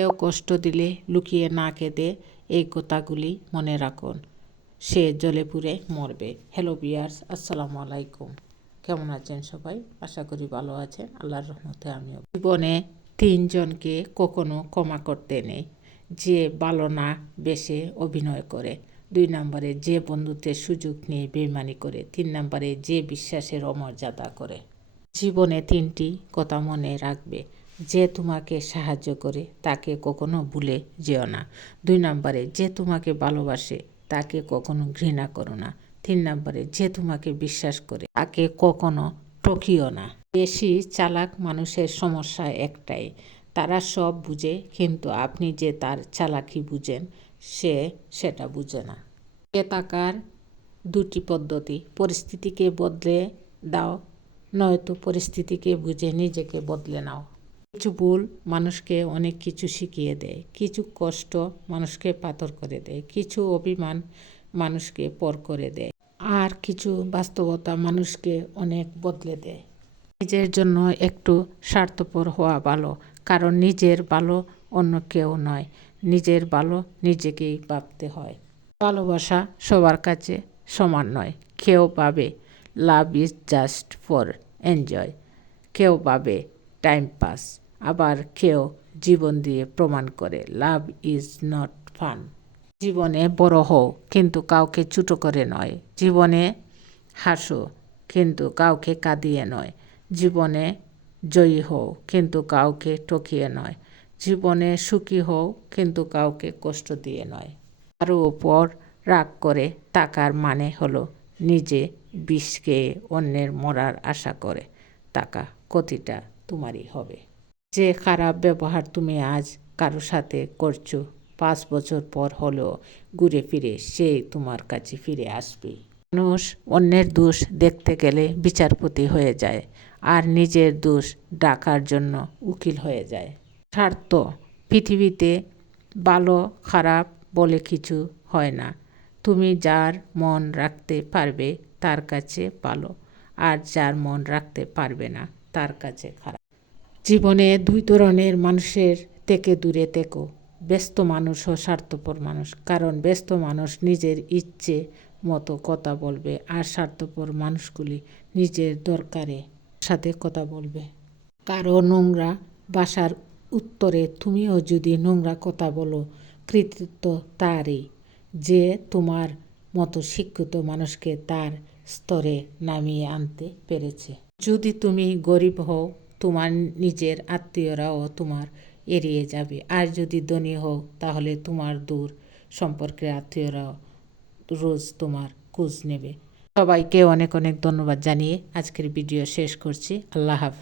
কেউ কষ্ট দিলে লুকিয়ে না কেঁদে এই কথাগুলি মনে রাখুন, সে জ্বলে পুড়ে মরবে। হ্যালো ভিউয়ার্স, আসসালামু আলাইকুম। কেমন আছেন সবাই? আশা করি ভালো আছেন। আল্লাহর রহমতে আমিও। জীবনে তিনজনকে কখনো ক্ষমা করতে নেই: যে ভালো না বেশে অভিনয় করে, 2 নম্বরে যে বন্ধুত্বের সুযোগ নিয়ে বেইমানি করে, 3 নম্বরে যে বিশ্বাসের অমর্যাদা করে। জীবনে 3টি কথা মনে রাখবে: যে তোমাকে সাহায্য করে তাকে কখনো ভুলে যেও না। 2 নম্বরে যে তোমাকে ভালোবাসে তাকে কখনো ঘৃণা করো না। 3 নম্বরে যে তোমাকে বিশ্বাস করে তাকে কখনো ঠকিও না। বেশি চালাক মানুষের সমস্যা একটাই: তারা সব বুঝে, কিন্তু আপনি যে তার চালাকি বুঝেন সে সেটা বুঝে না। বেঁচে থাকার 2টি পদ্ধতি: পরিস্থিতিকে বদলে দাও, নয়তো পরিস্থিতিকে বুঝে নিজেকে বদলে নাও। কিছু ভুল মানুষকে অনেক কিছু শিখিয়ে দেয়, কিছু কষ্ট মানুষকে পাথর করে দেয়, কিছু অভিমান মানুষকে পর করে দেয়, আর কিছু বাস্তবতা মানুষকে অনেক বদলে দেয়। নিজের জন্য একটু স্বার্থপর হওয়া ভালো, কারণ নিজের ভালো অন্য কেউ নয়, নিজের ভালো নিজেকেই ভাবতে হয়। ভালোবাসা সবার কাছে সমান নয়। কেউ ভাবে love is just for enjoy, কেউ ভাবে টাইম পাস, আবার কেউ জীবন দিয়ে প্রমাণ করে লাভ ইজ নট ফান। জীবনে বড় হও, কিন্তু কাউকে ছোট করে নয়। জীবনে হাসো, কিন্তু কাউকে কাঁদিয়ে নয়। জীবনে জয়ী হও, কিন্তু কাউকে ঠকিয়ে নয়। জীবনে সুখী হও, কিন্তু কাউকে কষ্ট দিয়ে নয়। কারো ওপর রাগ করে টাকার মানে হলো নিজে বিষ খেয়ে অন্যের মরার আশা করে টাকা ক্ষতিটা তোমারই হবে। যে খারাপ ব্যবহার তুমি আজ কারো সাথে করছো, 5 বছর পর হলেও ঘুরে ফিরে সেই তোমার কাছে ফিরে আসবে। মানুষ অন্যের দোষ দেখতে গেলে বিচারপতি হয়ে যায়, আর নিজের দোষ ঢাকার জন্য উকিল হয়ে যায়। স্বার্থ: পৃথিবীতে ভালো খারাপ বলে কিছু হয় না। তুমি যার মন রাখতে পারবে তার কাছে ভালো, আর যার মন রাখতে পারবে না তার কাছে খারাপ। জীবনে 2 ধরনের মানুষের থেকে দূরে থেকো: ব্যস্ত মানুষ ও স্বার্থপর মানুষ। কারণ ব্যস্ত মানুষ নিজের ইচ্ছে মতো কথা বলবে, আর স্বার্থপর মানুষগুলি নিজের দরকারে সাথে কথা বলবে। কারো নোংরা ভাষার উত্তরে তুমিও যদি নোংরা কথা বলো, কৃতিত্ব তারই, যে তোমার মতো শিক্ষিত মানুষকে তার স্তরে নামিয়ে আনতে পেরেছে। যদি তুমি গরিব হও, তোমার নিজের আত্মীয়রাও তোমার এড়িয়ে যাবে, আর যদি ধনী হও তাহলে তোমার দূর সম্পর্কের আত্মীয়রাও রোজ তোমার খোঁজ নেবে। সবাইকে অনেক অনেক ধন্যবাদ জানিয়ে আজকের ভিডিও শেষ করছি। আল্লাহ হাফেজ।